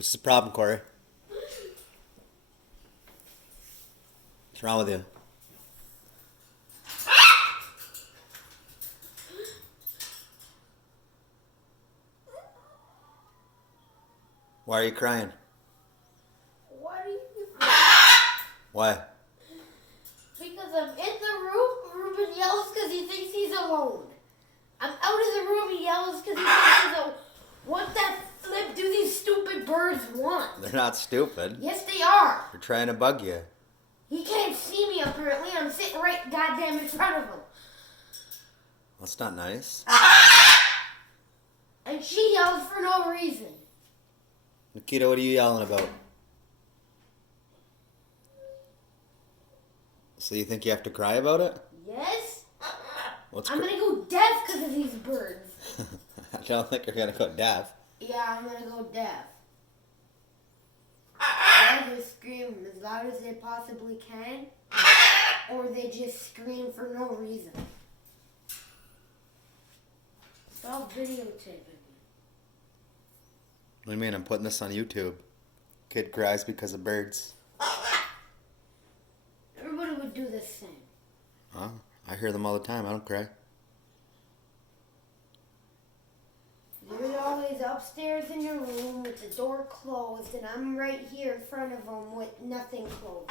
What's the problem, Corey? What's wrong with you? Why are you crying? Why do you? Why? Because I'm in the room. Ruben yells because he thinks he's alone. I'm out of the room. He yells because he thinks he's alone. What the flip do these stupid birds want? They're not stupid. Yes, they are. They're trying to bug you. He can't see me apparently. I'm sitting right goddamn in front of him. That's not nice. And she yells for no reason. Nikita, what are you yelling about? So you think you have to cry about it? Yes. What's I'm gonna go deaf because of these birds. I don't think you're gonna go deaf. Yeah, I'm gonna go deaf. They scream as loud as they possibly can, or they just scream for no reason. Stop videotaping me. What do you mean? I'm putting this on YouTube. Kid cries because of birds. Everybody would do the same. Huh? I hear them all the time. I don't cry. You're always upstairs in your room with the door closed, and I'm right here in front of them with nothing closed.